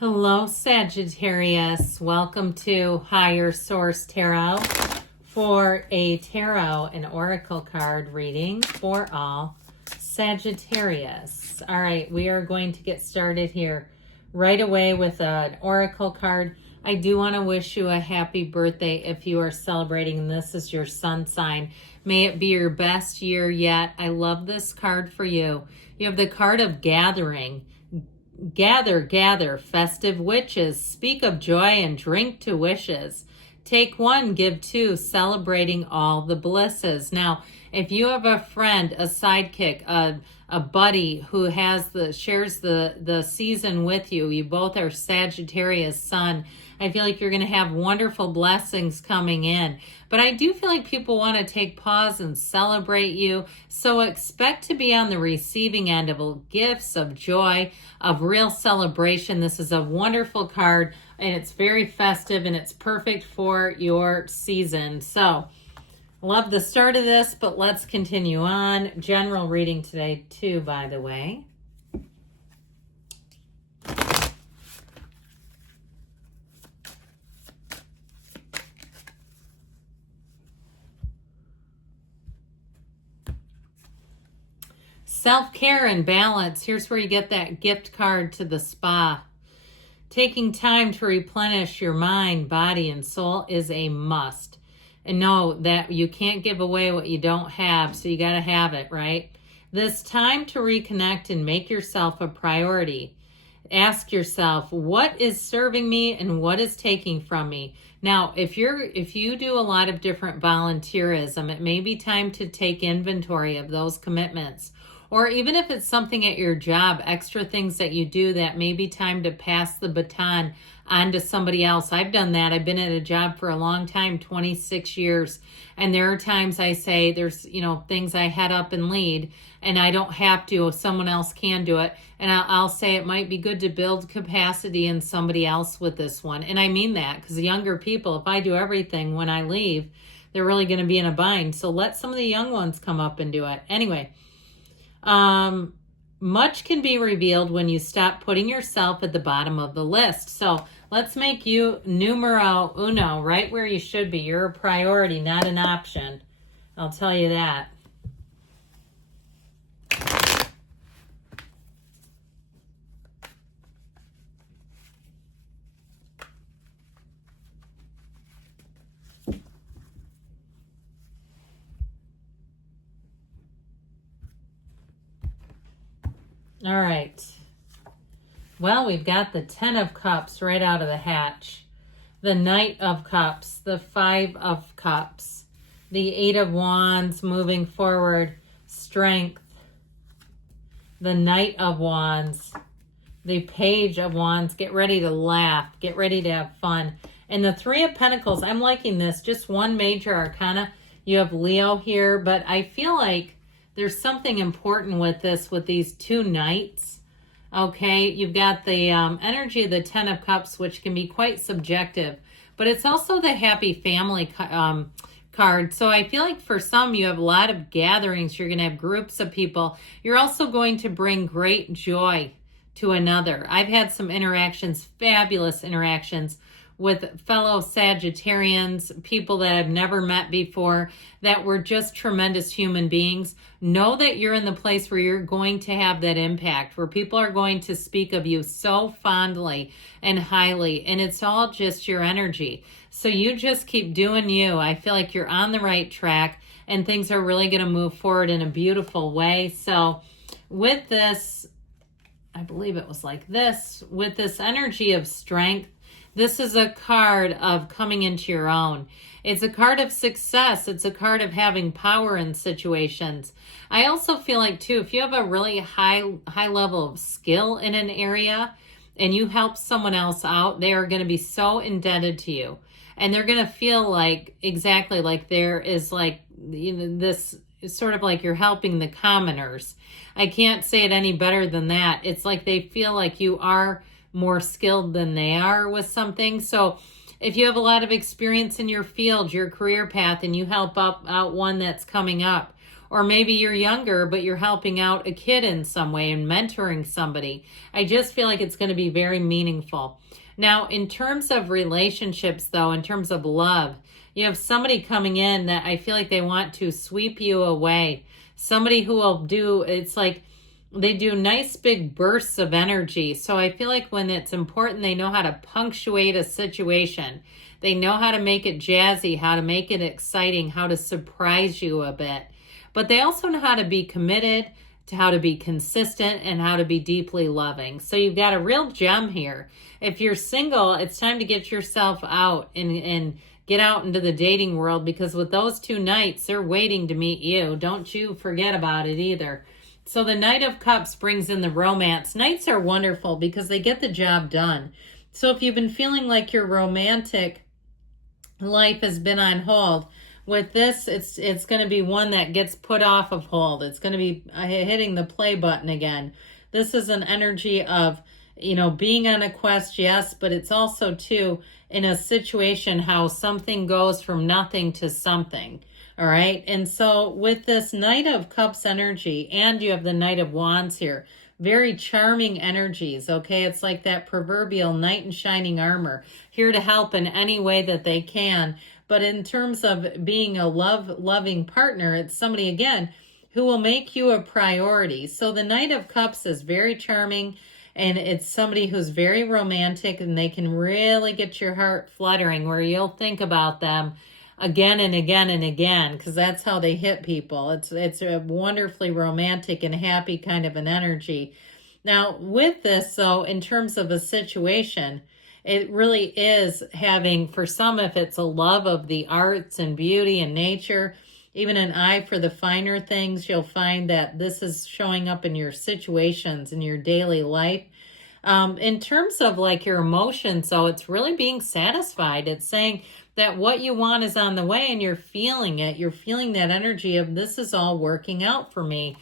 Hello, Sagittarius. Welcome to Higher Source Tarot for a tarot and oracle card reading for all Sagittarius. All right, we are going to get started here right away with an oracle card. I do want to wish you a happy birthday if you are celebrating and this is your sun sign. May it be your best year yet. I love this card for you. You have the card of gathering. Gather, gather, festive witches, speak of joy and drink to wishes. Take one, give two, celebrating all the blisses. Now, if you have a friend, a sidekick, a buddy who has shares the season with you, you both are Sagittarius sun, I feel like you're going to have wonderful blessings coming in. But I do feel like people want to take pause and celebrate you. So expect to be on the receiving end of gifts, of joy, of real celebration. This is a wonderful card and it's very festive and it's perfect for your season. So love the start of this, but let's continue on. General reading today too, by the way. Self-care and balance. Here's where you get that gift card to the spa. Taking time to replenish your mind, body, and soul is a must. And know that you can't give away what you don't have, so you got to have it, right? This time to reconnect and make yourself a priority. Ask yourself, what is serving me and what is taking from me? Now, if you do a lot of different volunteerism, it may be time to take inventory of those commitments. Or even if it's something at your job, extra things that you do that may be time to pass the baton on to somebody else. I've done that. I've been at a job for a long time, 26 years. And there are times I say there's, things I head up and lead and I don't have to, if someone else can do it. And I'll say it might be good to build capacity in somebody else with this one. And I mean that because the younger people, if I do everything when I leave, they're really going to be in a bind. So let some of the young ones come up and do it. Anyway. Much can be revealed when you stop putting yourself at the bottom of the list. So let's make you numero uno, right where you should be. You're a priority, not an option. I'll tell you that. All right. Well, we've got the 10 of Cups right out of the hatch. The Knight of Cups, the 5 of Cups, the 8 of Wands moving forward, strength, the Knight of Wands, the Page of Wands, get ready to laugh, get ready to have fun. And the 3 of Pentacles, I'm liking this, just one major arcana. You have Leo here, but I feel like there's something important with this, with these two knights, okay? You've got the energy of the 10 of Cups, which can be quite subjective, but it's also the happy family card. So I feel like for some, you have a lot of gatherings. You're going to have groups of people. You're also going to bring great joy to another. I've had some interactions, fabulous interactions, with fellow Sagittarians, people that I've never met before, that were just tremendous human beings. Know that you're in the place where you're going to have that impact, where people are going to speak of you so fondly and highly, and it's all just your energy. So you just keep doing you. I feel like you're on the right track, and things are really going to move forward in a beautiful way. So with this, I believe it was like this, with this energy of strength, this is a card of coming into your own. It's a card of success. It's a card of having power in situations. I also feel like, too, if you have a really high level of skill in an area and you help someone else out, they are going to be so indebted to you. And they're going to feel like, exactly like there is like, this is sort of like you're helping the commoners. I can't say it any better than that. It's like they feel like you are more skilled than they are with something. So if you have a lot of experience in your field, your career path, and you help out one that's coming up, Or maybe you're younger, but you're helping out a kid in some way and mentoring somebody. I just feel like it's going to be very meaningful. Now, in terms of relationships, though, in terms of love, you have somebody coming in that I feel like they want to sweep you away. Somebody who will do, it's like they do nice big bursts of energy. So I feel like when it's important, they know how to punctuate a situation. They know how to make it jazzy, how to make it exciting, how to surprise you a bit. But they also know how to be committed, to how to be consistent, and how to be deeply loving. So you've got a real gem here. If you're single, it's time to get yourself out and get out into the dating world, because with those two knights, they're waiting to meet you. Don't you forget about it either. So the Knight of Cups brings in the romance. Knights are wonderful because they get the job done. So if you've been feeling like your romantic life has been on hold, with this, it's going to be one that gets put off of hold. It's going to be hitting the play button again. This is an energy of, being on a quest, yes, but it's also, too, in a situation how something goes from nothing to something, all right? And so with this Knight of Cups energy, and you have the Knight of Wands here, very charming energies, okay? It's like that proverbial knight in shining armor, here to help in any way that they can. But in terms of being a loving partner, it's somebody, again, who will make you a priority. So the Knight of Cups is very charming, and it's somebody who's very romantic, and they can really get your heart fluttering, where you'll think about them again and again and again, because that's how they hit people. It's a wonderfully romantic and happy kind of an energy. Now, with this, though, in terms of a situation, it really is having, for some, if it's a love of the arts and beauty and nature, even an eye for the finer things, you'll find that this is showing up in your situations, in your daily life. In terms of like your emotions, so it's really being satisfied. It's saying that what you want is on the way, and you're feeling it. You're feeling that energy of, this is all working out for me.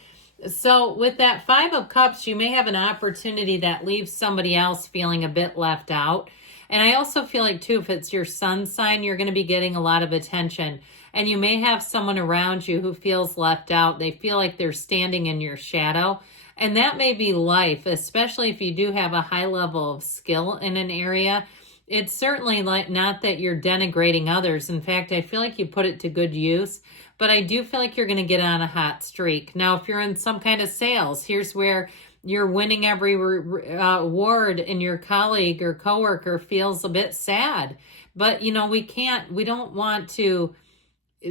So with that Five of Cups, you may have an opportunity that leaves somebody else feeling a bit left out. And I also feel like, too, if it's your sun sign, you're going to be getting a lot of attention. And you may have someone around you who feels left out. They feel like they're standing in your shadow. And that may be life, especially if you do have a high level of skill in an area. It's certainly not that you're denigrating others. In fact, I feel like you put it to good use. But I do feel like you're going to get on a hot streak. Now, if you're in some kind of sales, here's where you're winning every award, and your colleague or coworker feels a bit sad. But, we don't want to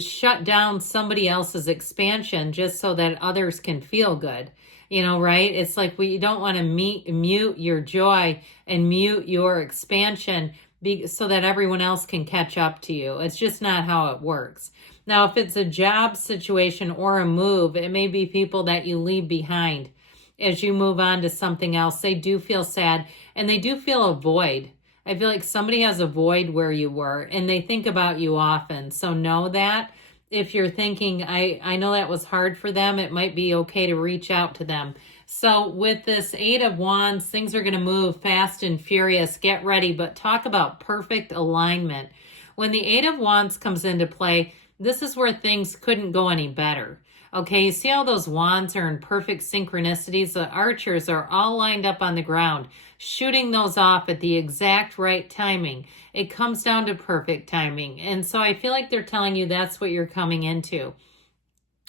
shut down somebody else's expansion just so that others can feel good. Right? It's like we don't want to mute your joy and mute your expansion so that everyone else can catch up to you. It's just not how it works. Now, if it's a job situation or a move, it may be people that you leave behind as you move on to something else. They do feel sad, and they do feel a void. I feel like somebody has a void where you were, and they think about you often. So know that. If you're thinking, I know that was hard for them, it might be okay to reach out to them. So with this Eight of Wands, things are going to move fast and furious. Get ready, but talk about perfect alignment. When the Eight of Wands comes into play, this is where things couldn't go any better. Okay, you see how those wands are in perfect synchronicities? The archers are all lined up on the ground, shooting those off at the exact right timing. It comes down to perfect timing. And so I feel like they're telling you that's what you're coming into.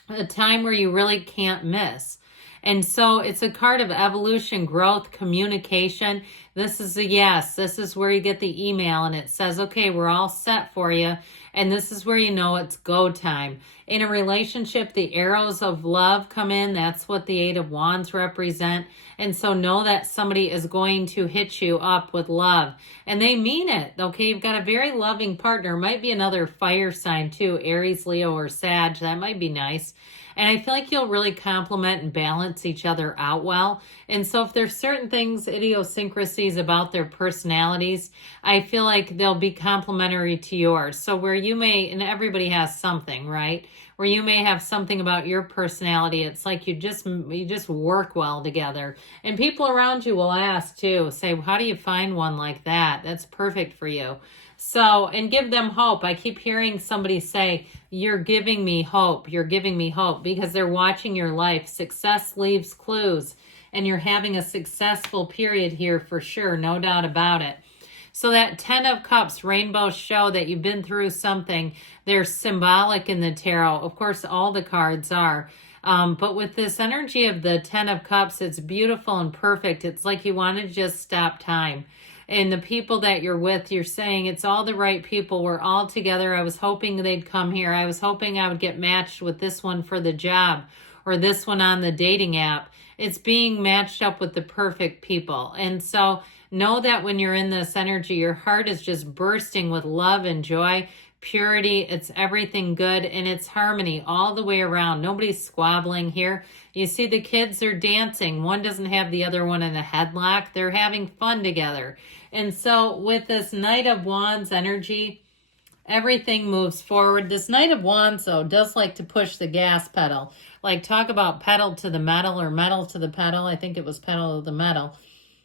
A time where you really can't miss. And so it's a card of evolution, growth, communication. This is a yes. This is where you get the email and it says, okay, we're all set for you. And this is where you know it's go time. In a relationship, the arrows of love come in. That's what the Eight of Wands represent. And so know that somebody is going to hit you up with love. And they mean it. Okay, you've got a very loving partner. Might be another fire sign too, Aries, Leo, or Sag. That might be nice. And I feel like you'll really complement and balance each other out well. And so if there's certain things, idiosyncrasies about their personalities, I feel like they'll be complementary to yours. So where you may, and everybody has something, right? Where you may have something about your personality. It's like you just work well together. And people around you will ask too, say, how do you find one like that? That's perfect for you. So, and give them hope. I keep hearing somebody say, you're giving me hope. You're giving me hope, because they're watching your life. Success leaves clues, and you're having a successful period here for sure. No doubt about it. So that 10 of Cups, rainbows show that you've been through something. They're symbolic in the tarot. Of course, all the cards are. But with this energy of the 10 of Cups, it's beautiful and perfect. It's like you want to just stop time. And the people that you're with, you're saying it's all the right people. We're all together. I was hoping they'd come here. I was hoping I would get matched with this one for the job, or this one on the dating app. It's being matched up with the perfect people. And so know that when you're in this energy, your heart is just bursting with love and joy, purity. It's everything good, and it's harmony all the way around. Nobody's squabbling here. You see the kids are dancing. One doesn't have the other one in a headlock. They're having fun together. And so with this Knight of Wands energy, everything moves forward. This Knight of Wands, though, does like to push the gas pedal. Like, talk about pedal to the metal, or metal to the pedal. I think it was pedal to the metal.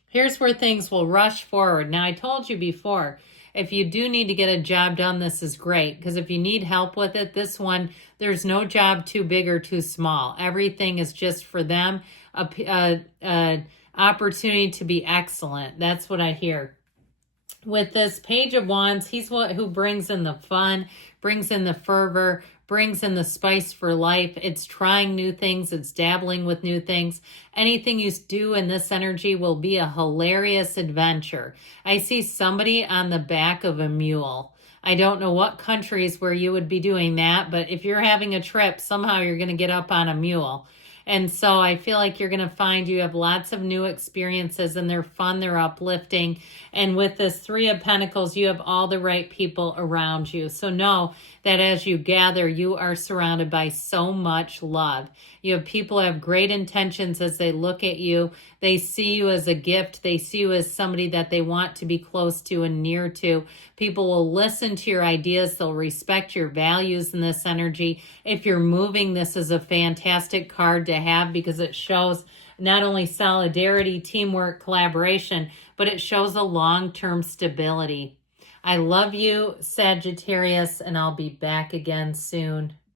Here's where things will rush forward. Now, I told you before, if you do need to get a job done, this is great. Because if you need help with it, this one, there's no job too big or too small. Everything is just for them, a opportunity to be excellent. That's what I hear. With this Page of Wands, he's who brings in the fun, brings in the fervor, brings in the spice for life. It's trying new things. It's dabbling with new things. Anything you do in this energy will be a hilarious adventure. I see somebody on the back of a mule. I don't know what countries where you would be doing that, but if you're having a trip, somehow you're going to get up on a mule. And so I feel like you're going to find you have lots of new experiences, and they're fun, they're uplifting. And with this Three of Pentacles, you have all the right people around you. So know that as you gather, you are surrounded by so much love. You have people who have great intentions as they look at you. They see you as a gift. They see you as somebody that they want to be close to and near to. People will listen to your ideas. They'll respect your values in this energy. If you're moving, this is a fantastic card to have, because it shows not only solidarity, teamwork, collaboration, but it shows a long-term stability. I love you, Sagittarius, and I'll be back again soon.